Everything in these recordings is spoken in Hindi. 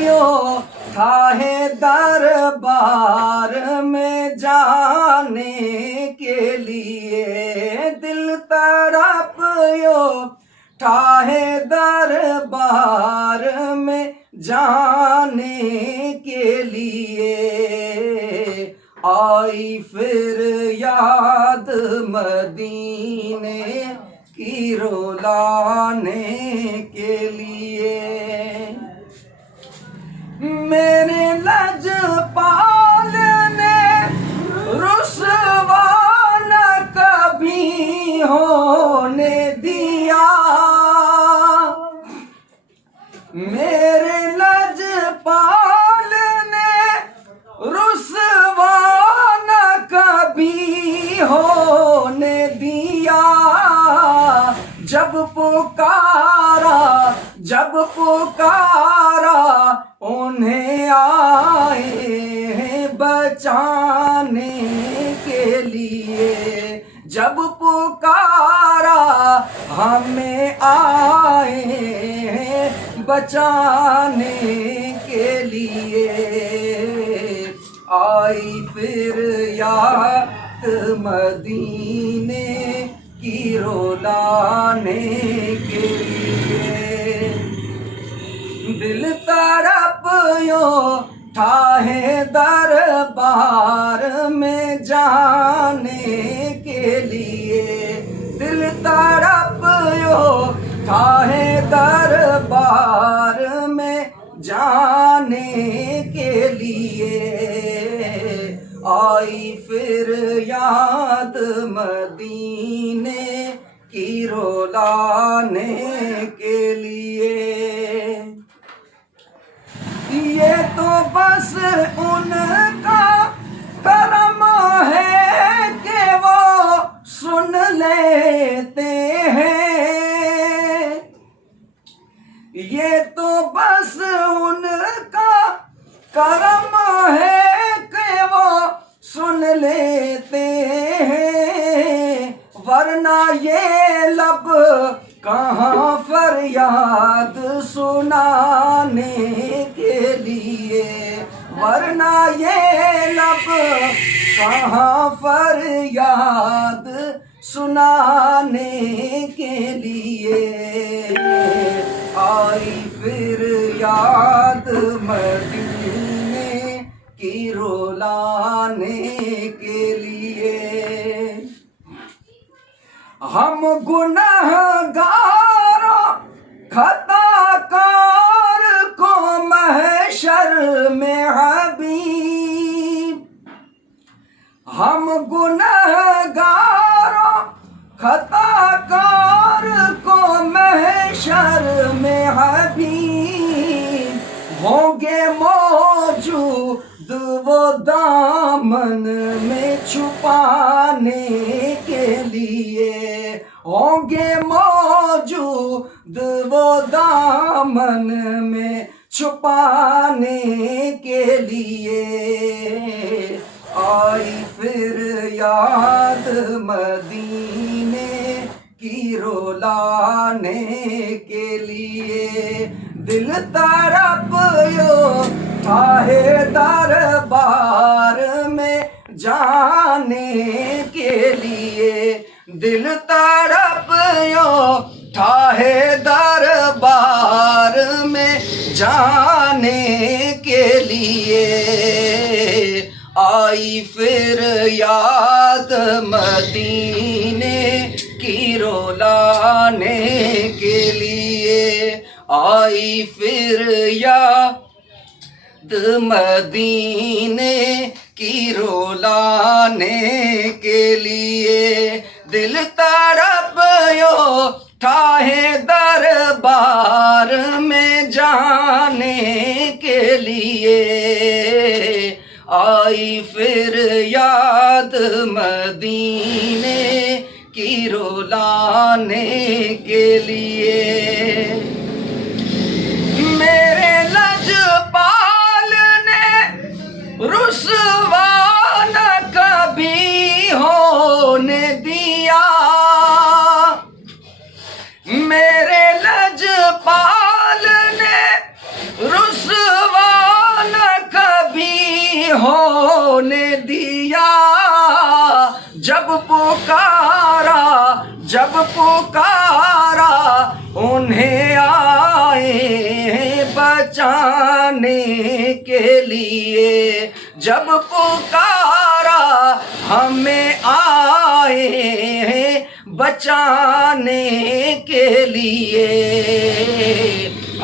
यो थाहे दरबार में जाने के लिए, दिल तड़प यो ठाहे दरबार में जाने के लिए। आई फिर याद मदीने की रुलाने के लिए। मेरे लजपाल ने रुसवा न कभी होने दिया, मेरे लजपाल ने रुसवा न कभी होने दिया। जब पुकारा उन्हें आए बचाने के लिए, जब पुकारा हमें आए बचाने के लिए। आई फिर याद मदीने की रुलाने के लिए। दिल तड़प यो ठाहे दरबार में जाने के लिए, दिल तड़प यो ठाहे दरबार में जाने के लिए। आई फिर याद मदीने की रुलाने के लिए। ये तो बस उनका करम है कि वो सुन लेते हैं, ये तो बस उनका करम है कि वो सुन लेते हैं। वरना ये लब कहाँ फरियाद सुनाने के लिए, वरना ये लब कहाँ फरियाद सुनाने के लिए। आई फिर याद मदीने की रुलाने के लिए। हम गुनहगारों खताकार को महशर में हबीब, हम गुनहगारों खताकार को महशर में हबीब। होंगे मौजूद वो दामन में छुपाने के लिए, होंगे मौजूद वो दामन में छुपाने के लिए। आई फिर याद मदीने की रुलाने के लिए। दिल तड़प यो ठाहे दरबार में जाने के लिए, दिल तड़प यो ठाहे दरबार में जाने के लिए। आई फिर याद मदीने की रुलाने के लिए। आई फिर याद मदीने की रुलाने के लिए। दिल तड़प यो ठाहे दरबार में जाने के लिए। आई फिर याद मदीने की रुलाने के लिए। मेरे लजपाल ने रुसवा न कभी होने दिया, मेरे लजपाल ने रुसवा बचाने के लिए, जब पुकारा हमें आए हैं बचाने के लिए।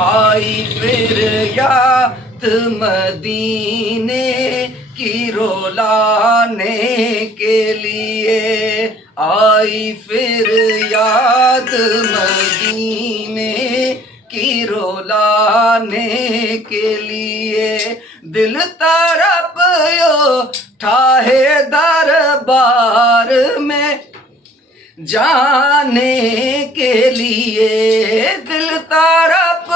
आई फिर याद मदीने की रुलाने के लिए, आई फिर याद मदीने की रुलाने के लिए। दिल तरफ ठाहे दरबार में जाने के लिए, दिल तरफ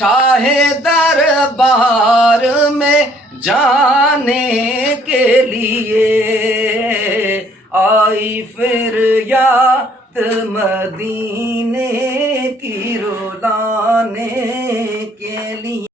ठाहे दरबार में जाने के लिए। आई फिर याद मदीने की रुलाने के लिए।